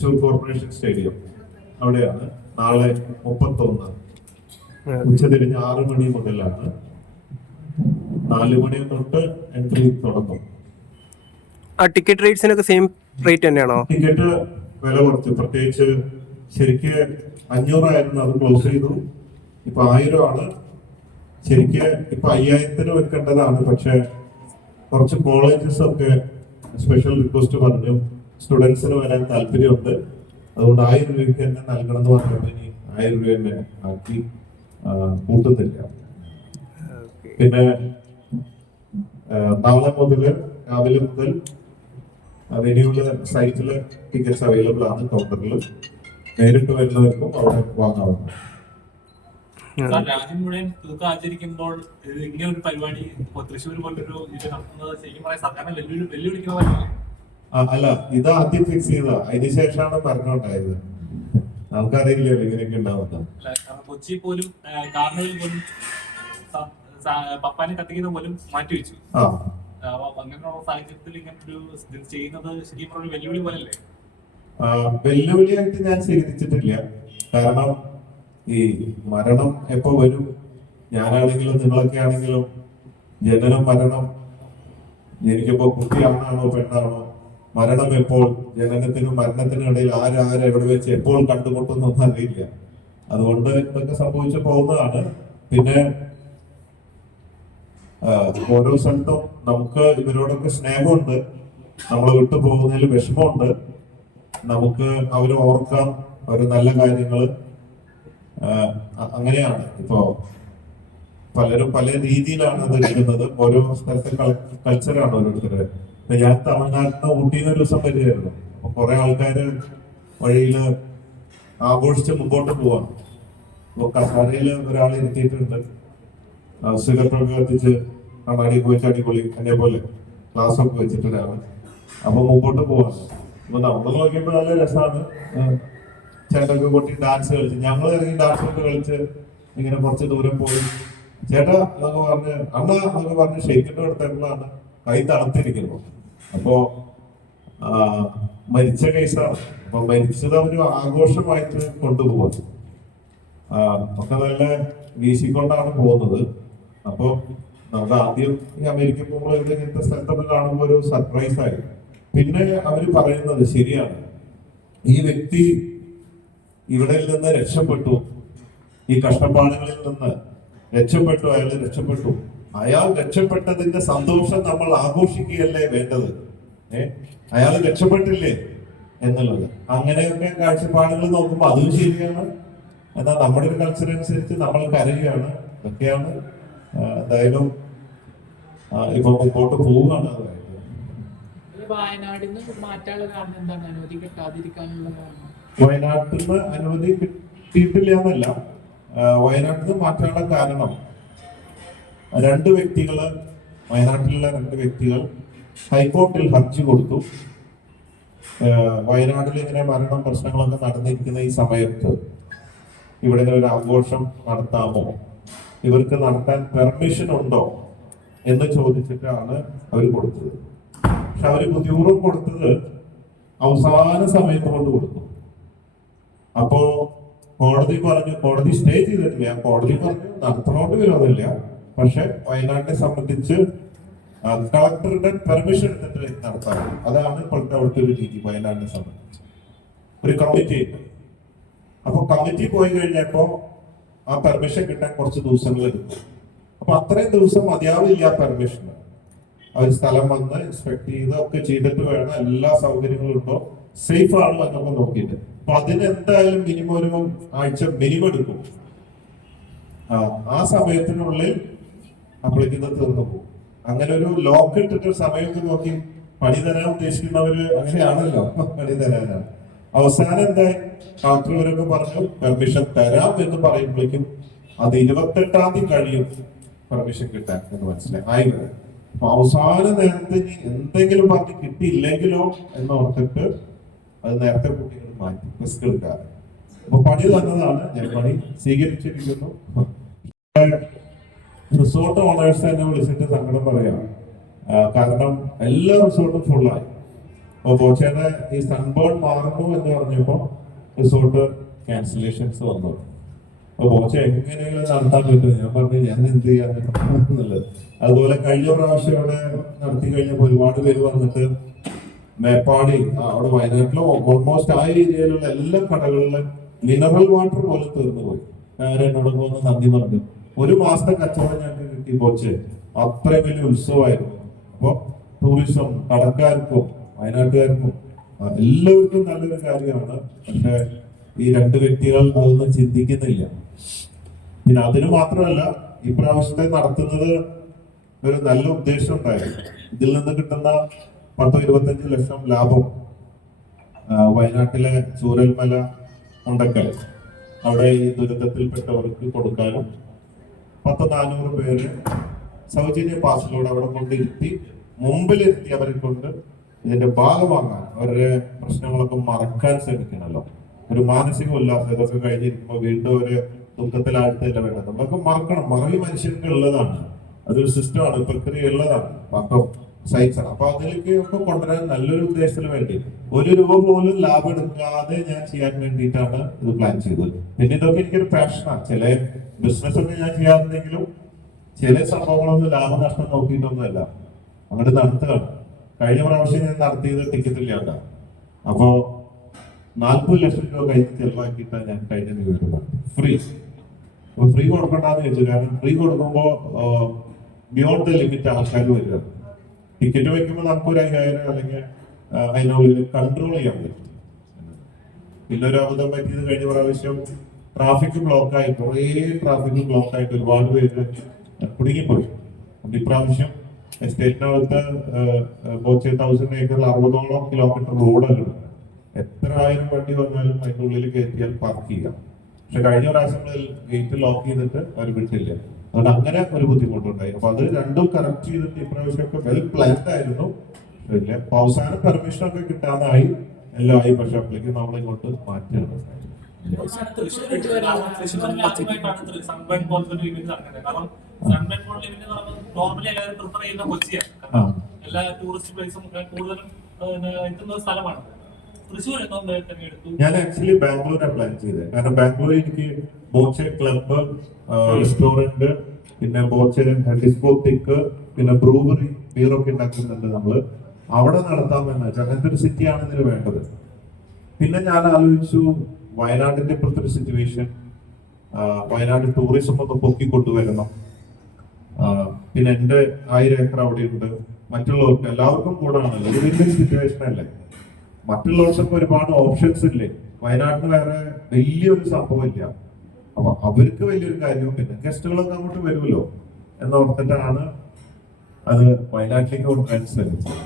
Thrissur corporation stadium അവിടെയാണ് നാളെ 31 ഉച്ചതിരിഞ്ഞ് 6 മണി മുതലാണ്. 4 മണി തൊട്ട് എൻട്രി തുടങ്ങും. ടിക്കറ്റ് റേറ്റ്സിനൊക്കെ സെയിം റേറ്റ് തന്നെയാണോ? ടിക്കറ്റ് വില കുറച്ച്, പ്രത്യേകിച്ച് ശരിക്ക് 500 ആയിരുന്നു, അത് ക്ലോസ് ചെയ്തു. ഇപ്പൊ 1000 ആണ്. ശരിക്ക് ഇപ്പൊ 5000-ന് ഒരുക്കേണ്ടതാണ്. പക്ഷെ കുറച്ച് കോളേജസ് ഒക്കെ സ്പെഷ്യൽ റിക്വസ്റ്റ് പറഞ്ഞു സ്റ്റുഡൻസിന് വരാൻ താല്പര്യമുണ്ട്, അതുകൊണ്ട് 1000 രൂപയ്ക്ക് തന്നെ നൽകണം എന്ന് പറഞ്ഞപ്പോൾ ഇനി 1000 രൂപ തന്നെ ആക്കി കൂട്ടുന്നില്ല. പിന്നെ നാളെ മുതൽ രാവിലെ മുതൽ വെന്യൂല് സൈറ്റില് ടിക്കറ്റ്സ് അവൈലബിൾ ആണ്. കൗണ്ടറിൽ നേരിട്ട് വരുന്നവർക്കും അവിടെ വാങ്ങാവുന്നതാണ്. രാജ്യം മുഴുവൻ തൂക്കം ആചരിക്കുമ്പോൾ ഇങ്ങനെ ഒരു പരിപാടി തൃശ്ശൂർ പോലൊരു ഇത് നടത്തുന്നത് ശരിക്കും പറയാൻ സർക്കാരിനെ വെല്ലുവിളിക്കുന്ന പരിപാടി അല്ല. ഇത് ആദ്യം ഫിക്സ് ചെയ്ത, അതിനുശേഷമാണ് പറഞ്ഞുണ്ടായത്. നമുക്കറിയില്ലല്ലോ ഇങ്ങനെയൊക്കെ ഉണ്ടാവുന്നത്. കൊച്ചി പോലും കാർണിവൽ പോലും പപ്പാനെ കത്തിക്കുന്ന പോലും മാറ്റിവെച്ചു. അങ്ങനെയുള്ള സാഹചര്യത്തിൽ ഇങ്ങനെ ചെയ്യുന്നത് ശരിക്കും പറഞ്ഞ വെല്ലുവിളി പോലല്ലേ? വെല്ലുവിളിയായിട്ട് ഞാൻ സ്വീകരിച്ചിട്ടില്ല. കാരണം ഈ മരണം എപ്പോ വരും, ഞാനാണെങ്കിലും നിങ്ങളൊക്കെ ആണെങ്കിലും ജനനം മരണം, ജനിക്കുമ്പോ കുട്ടിയാണാണോ പെണ്ണാണോ, മരണം എപ്പോൾ, ജനനത്തിനും മരണത്തിനും ഇടയിൽ എവിടെ വെച്ച് എപ്പോൾ കണ്ടുമുട്ടുന്നൊന്നും അറിയില്ല. അതുകൊണ്ട് ഇതൊക്കെ സംഭവിച്ചു പോകുന്നതാണ്. പിന്നെ ഓരോ സ്ഥലത്തും നമുക്ക് ഇവരോടൊക്കെ സ്നേഹമുണ്ട്, നമ്മളെ വിട്ടു പോകുന്നതിൽ വിഷമമുണ്ട്. നമുക്ക് അവരെ ഓർക്കാം, അവര് നല്ല കാര്യങ്ങള് അങ്ങനെയാണ്. ഇപ്പോ പലരും പല രീതിയിലാണ് അത് എടുക്കുന്നത്. ഓരോ സ്ഥലത്തെ കൾച്ചറാണ് ഓരോരുത്തര്. ഞാൻ തമിഴ്നാട്ടിൽ നിന്ന് ഊട്ടിയിൽ ഒരു ദിവസം വരികയായിരുന്നു. അപ്പൊ കുറെ ആൾക്കാര് വഴിയില് ആഘോഷിച്ച് മുമ്പോട്ട് പോവാണ്. അപ്പൊ കസാരയില് ഒരാൾ ഇരുത്തിയിട്ടുണ്ട്, സിഗരറ്റൊക്കെ കത്തിച്ച് കണ്ണാടി പോയി അടിപൊളി എന്നെ പോലെ ക്ലാസ് ഒക്കെ വെച്ചിട്ടൊരാള്. അപ്പൊ മുമ്പോട്ട് പോവാണ്. അപ്പൊ നമ്മൾ നോക്കിയപ്പോ നല്ല രസമാണ്. ചേട്ടൊക്കെ കൊട്ടി ഡാൻസ് കളിച്ച്, ഞങ്ങൾ ഇറങ്ങി ഡാൻസ് ഒക്കെ കളിച്ച് ഇങ്ങനെ കുറച്ച് ദൂരം പോയി ചേട്ടാ എന്നൊക്കെ പറഞ്ഞ് അണ്ണ എന്നൊക്കെ പറഞ്ഞ് ഷെയ്ക്കിന്റെ അടുത്തേക്കുള്ളതാണ്. കൈ തണുത്തിരിക്കുന്നു. അപ്പോ മരിച്ച കേസാണ്. അപ്പൊ മരിച്ചത് ഒരു ആഘോഷമായിട്ട് കൊണ്ടുപോകും. ഒക്കെ നല്ല വീശിക്കൊണ്ടാണ് പോകുന്നത്. അപ്പൊ നമുക്ക് ആദ്യം ഈ അമേരിക്ക പോകുമ്പോൾ ഇവിടെ ഇങ്ങനത്തെ സ്ഥലത്തൊക്കെ കാണുമ്പോൾ ഒരു സർപ്രൈസ് ആയി. പിന്നെ അവര് പറയുന്നത് ശരിയാണ്, ഈ വ്യക്തി ഇവിടെ നിന്ന് രക്ഷപ്പെട്ടു, ഈ കഷ്ടപ്പാടുകളിൽ നിന്ന് രക്ഷപ്പെട്ടു, അയാൾ രക്ഷപ്പെട്ടു. അയാൾ രക്ഷപ്പെട്ടതിന്റെ സന്തോഷം നമ്മൾ ആഘോഷിക്കുകയല്ലേ വേണ്ടത്. അയാൾ രക്ഷപ്പെട്ടില്ലേ എന്നുള്ളത്. അങ്ങനെയൊക്കെ കാഴ്ചപ്പാടുകൾ നോക്കുമ്പോൾ അതും ശരിയാണ്. എന്നാൽ നമ്മുടെ ഒരു കൾച്ചർ അനുസരിച്ച് നമ്മൾ കരയുകയാണ്. ഇതൊക്കെയാണ് എന്തായാലും ഇപ്പൊ മുമ്പോട്ട് പോവുകയാണ്. വയനാട്ടിൽ നിന്ന് മാറ്റാനുള്ള കാരണം എന്താണ്? അനുമതി കിട്ടാതിരിക്കാനുള്ള കാരണം? വയനാട്ടിൽ നിന്ന് അനുമതി കിട്ടിയിട്ടില്ല എന്നല്ല, വയനാട്ടിൽ നിന്ന് മാറ്റാനുള്ള കാരണം വയനാട്ടിലുള്ള രണ്ട് വ്യക്തികൾ ഹൈക്കോടതിയിൽ ഹർജി കൊടുത്തു. വയനാട്ടിൽ ഇങ്ങനെ മരണം പ്രശ്നങ്ങളൊക്കെ നടന്നിരിക്കുന്ന ഈ സമയത്ത് ഇവിടെ ഒരു ആഘോഷം നടത്താമോ, ഇവർക്ക് നടത്താൻ പെർമിഷൻ ഉണ്ടോ എന്ന് ചോദിച്ചിട്ടാണ് അവർ കൊടുത്തത്. പക്ഷെ അവര് ബുദ്ധിപൂർവ്വം കൊടുത്തത് അവസാന സമയത്ത് കൊണ്ട് കൊടുത്തു. അപ്പോ കോടതി സ്റ്റേ ചെയ്തിട്ടില്ല. കോടതി പറഞ്ഞു നടത്തണോണ്ട് വിരോധമില്ല, പക്ഷെ വയനാട്ടിനെ സംബന്ധിച്ച് കളക്ടറുടെ പെർമിഷൻ എടുത്തിട്ട് നടത്താം. അതാണ് ഇപ്പോഴത്തെ അവിടുത്തെ ഒരു രീതി. വയനാടിനെ സംബന്ധിച്ച് ഒരു കമ്മിറ്റി ഉണ്ട്. അപ്പൊ കമ്മിറ്റി പോയി കഴിഞ്ഞപ്പോ ആ പെർമിഷൻ കിട്ടാൻ കുറച്ച് ദിവസങ്ങൾ എടുക്കും. അപ്പൊ അത്രയും ദിവസം മതിയാവില്ല പെർമിഷൻ. അവർ സ്ഥലം വന്ന് ഇൻസ്പെക്ട് ചെയ്ത് ഒക്കെ ചെയ്തിട്ട് വേണം എല്ലാ സൗകര്യങ്ങളും ഉണ്ടോ, സേഫ് ആണോ എന്നൊക്കെ നോക്കിയിട്ട്. അപ്പൊ അതിന് എന്തായാലും മിനിമം ഒരു ആഴ്ച മിനിമം എടുക്കും. ആ സമയത്തിനുള്ളിൽ അപ്പോഴേക്കുന്നത് തീർന്നു പോകും. അങ്ങനെ ഒരു ലോക്ക് ഇട്ടിട്ട് സമയമൊക്കെ നോക്കി പണി തരാൻ ഉദ്ദേശിക്കുന്നവര് അങ്ങനെയാണല്ലോ, പണി തരാനാണ്. അവസാനം എന്തായി, കളക്ടർവരൊക്കെ പറഞ്ഞു പെർമിഷൻ തരാം എന്ന് പറയുമ്പോഴേക്കും അത് 28-ാം തീയതി കഴിയും പെർമിഷൻ കിട്ടാൻ എന്ന് മനസ്സിലായി വരാം. അപ്പൊ അവസാന നേരത്തെ എന്തെങ്കിലും പറഞ്ഞ് കിട്ടിയില്ലെങ്കിലോ എന്ന് ഓർത്തിട്ട് അത് നേരത്തെ കുട്ടികൾ മാറ്റി റിസ്ക് എടുക്കാറ്. അപ്പൊ പണി തന്നതാണ്, ഞാൻ പണി സ്വീകരിച്ചിരിക്കുന്നു. റിസോർട്ട് ഓണേഴ്സ് എന്നെ വിളിച്ചിട്ട് സങ്കടം പറയാം. കാരണം എല്ലാ റിസോർട്ടും ഫുള്ളായി. അപ്പൊ ബോച്ചയുടെ ഈ സൺബേൺ മാറുന്നു എന്ന് പറഞ്ഞപ്പോ റിസോർട്ട് ക്യാൻസലേഷൻസ് വന്നു. അപ്പൊ ബോച്ച എങ്ങനെയെങ്കിലും നടത്താൻ പറ്റും, ഞാൻ പറഞ്ഞു ഞാൻ എന്ത് ചെയ്യാന്നുള്ളത്. അതുപോലെ കഴിഞ്ഞ പ്രാവശ്യം അവിടെ നടത്തി കഴിഞ്ഞപ്പോ ഒരുപാട് പേര് വന്നിട്ട് മേപ്പാടി അവിടെ വയനാട്ടിലും ഓൾമോസ്റ്റ് ആ ഏരിയയിലുള്ള എല്ലാ കടകളിലും മിനറൽ വാട്ടർ പോലെ തീർന്നു പോയി. എന്നോട് വന്ന് നന്ദി പറഞ്ഞു. ഒരു മാസത്തെ കച്ചവടം ഞങ്ങൾക്ക് കിട്ടി ബോച്ചെ. അത്രയും വലിയ ഉത്സവമായിരുന്നു. അപ്പൊ ടൂറിസം കടക്കാർക്കും വയനാട്ടുകാർക്കും എല്ലാവർക്കും നല്ലൊരു കാര്യമാണ്. പക്ഷെ ഈ രണ്ട് വ്യക്തികൾ അതൊന്നും ചിന്തിക്കുന്നില്ല. പിന്നെ അതിന് മാത്രമല്ല, ഈ പ്രാവശ്യത്തെ നടത്തുന്നത് ഒരു നല്ല ഉദ്ദേശം ഉണ്ടായിരുന്നു. ഇതിൽ നിന്ന് കിട്ടുന്ന 10-25 ലക്ഷം ലാഭം വയനാട്ടിലെ ചൂരൽമല ഉണ്ടക്കൽ അവിടെ ഈ ദുരിതത്തിൽപ്പെട്ടവർക്ക് കൊടുക്കാനും 100-400 പേര് സൗജന്യ പാസിലൂടെ അവിടെ കൊണ്ടിരുത്തി മുമ്പിലിരുത്തി അവരെ കൊണ്ട് ഇതിന്റെ ഭാഗമാകാൻ, അവരുടെ പ്രശ്നങ്ങളൊക്കെ മറക്കാൻ ശ്രമിക്കണമല്ലോ. ഒരു മാനസിക ഉല്ലാസം ഇതൊക്കെ കഴിഞ്ഞിരിക്കുമ്പോൾ വീണ്ടും ഒരു ദുഃഖത്തിലാഴ്ത്തല്ല വേണ്ടത്. നമ്മളൊക്കെ മറക്കണം. മറവി മനുഷ്യർക്ക് ഉള്ളതാണ്, അതൊരു സിസ്റ്റമാണ്, പ്രക്രിയ ഉള്ളതാണ്, പാർട്ട് ഓഫ് സയൻസ്. അപ്പൊ അതിലേക്ക് ഒക്കെ കൊണ്ടുവരാൻ നല്ലൊരു ഉദ്ദേശത്തിന് വേണ്ടി 1 രൂപ പോലും ലാഭം എടുക്കാതെ ഞാൻ ചെയ്യാൻ വേണ്ടിയിട്ടാണ് ഇത് പ്ലാൻ ചെയ്തത്. പിന്നെ ഇതൊക്കെ എനിക്കൊരു പാഷനാണ്. ചില ബിസിനസ് ഒക്കെ ഞാൻ ചെയ്യാറുണ്ടെങ്കിലും ചില സംഭവങ്ങളൊന്നും ലാഭനഷ്ടം നോക്കിയിട്ടൊന്നുമല്ല, അങ്ങോട്ട് നടത്തുകയാണ്. കഴിഞ്ഞ പ്രാവശ്യം ഞാൻ നടത്തിയത് ടിക്കറ്റ് ഇല്ലാണ്ട. അപ്പോ 40 ലക്ഷം രൂപ കഴിഞ്ഞ് ചെലവാക്കിയിട്ടാണ് ഞാൻ കഴിഞ്ഞ വരുന്നത്. ഫ്രീ കൊടുക്കണ്ടെന്ന് ചോദിച്ചു. കാരണം ഫ്രീ കൊടുക്കുമ്പോ ബിയോണ്ട് ദ ലിമിറ്റ് ആൾക്കാർ വരിക. ടിക്കറ്റ് വയ്ക്കുമ്പോൾ നമുക്കൊരു 5000 അല്ലെങ്കിൽ അതിനുള്ളിൽ കൺട്രോൾ ചെയ്യാൻ പറ്റും. പിന്നെ ഒരു അബദ്ധം പറ്റിയത് കഴിഞ്ഞ പ്രാവശ്യം ട്രാഫിക് ബ്ലോക്കായി, കുറേ ട്രാഫിക് ബ്ലോക്കായിട്ട് ഒരുപാട് പേര് കുടുങ്ങിപ്പോയി. അപ്പൊ ഇപ്രാവശ്യം എസ്റ്റേറ്റിനകത്ത് ബോച്ചെ 1000 ഏക്കറിൽ 60ഓളം കിലോമീറ്റർ റോഡുണ്ട്. എത്ര ആയിരം വണ്ടി വന്നാലും അതിൻ്റെ ഉള്ളിൽ കയറ്റിയാൽ പാർക്ക് ചെയ്യാം. പക്ഷെ കഴിഞ്ഞ പ്രാവശ്യങ്ങളിൽ ഗേറ്റ് ലോക്ക് ചെയ്തിട്ട് അവർ വിട്ടില്ല. അതുകൊണ്ട് അങ്ങനെ ഒരു ബുദ്ധിമുട്ടുണ്ടായി. അപ്പൊ അത് രണ്ടും കറക്റ്റ് ചെയ്തിട്ട് ഇപ്രാവശ്യമൊക്കെ വെൽ പ്ലാൻഡ് ആയിരുന്നു. ഇല്ല, അപ്പൊ അവസാനം പെർമിഷൻ ഒക്കെ കിട്ടാതായി, എല്ലാം ആയി. പക്ഷെ അപ്പോഴേക്കും നമ്മൾ ഇങ്ങോട്ട് മാറ്റുകയാണ്. ആദ്യമായിട്ടാണ് സൺബേൺ പോലത്തെ ഒരു ഇവന്റ് നടക്കുന്നത്. കാരണം സൺബേൺ പോലുള്ള ഇവന്റ് നോർമലി എല്ലാവരും പ്രിഫർ ചെയ്യുന്ന കൊച്ചിയാണ്. കാരണം എല്ലാ ടൂറിസ്റ്റ് പ്ലേസും കൂടുതലും എത്തുന്ന സ്ഥലമാണ്. ഞാൻ ആക്ച്വലി ബാംഗ്ലൂരാണ് പ്ലാൻ ചെയ്തത്. കാരണം ബാംഗ്ലൂർ എനിക്ക് ബോച്ചെ ക്ലബ്ബ്, റെസ്റ്റോറന്റ്, പിന്നെ ബോച്ചെ ഡിസ്കോത്തിക്ക്, പിന്നെ ബ്രൂവറി, ബീറൊക്കെ ഉണ്ടാക്കുന്നുണ്ട്. നമ്മള് അവിടെ നടത്താമെന്ന് വെച്ചാൽ അങ്ങനത്തെ ഒരു സിറ്റി ആണ് ഇതിന് വേണ്ടത്. പിന്നെ ഞാൻ ആലോചിച്ചു വയനാടിന്റെ ഇപ്പോഴത്തെ ഒരു സിറ്റുവേഷൻ, വയനാട് ടൂറിസം ഒന്ന് പൊക്കിക്കൊണ്ടുവരണം. പിന്നെ എന്റെ 1000 ഏക്കർ അവിടെ ഉണ്ട്, മറ്റുള്ളവർക്ക് എല്ലാവർക്കും കൂടാണല്ലോ. ഇത് വലിയൊരു സിറ്റുവേഷൻ അല്ലേ. മറ്റുള്ളവർക്കൊക്കെ ഒരുപാട് ഓപ്ഷൻസ് ഇല്ലേ. വയനാട്ടിന് വേറെ വലിയൊരു സംഭവം ഇല്ല. അപ്പൊ അവർക്ക് വലിയൊരു കാര്യവും, പിന്നെ ഗസ്റ്റുകളൊക്കെ അങ്ങോട്ട് വരുമല്ലോ എന്നോർത്തിട്ടാണ് അത് വയനാട്ടിലേക്ക് കൊണ്ടുവരാൻ ശ്രമിച്ചത്.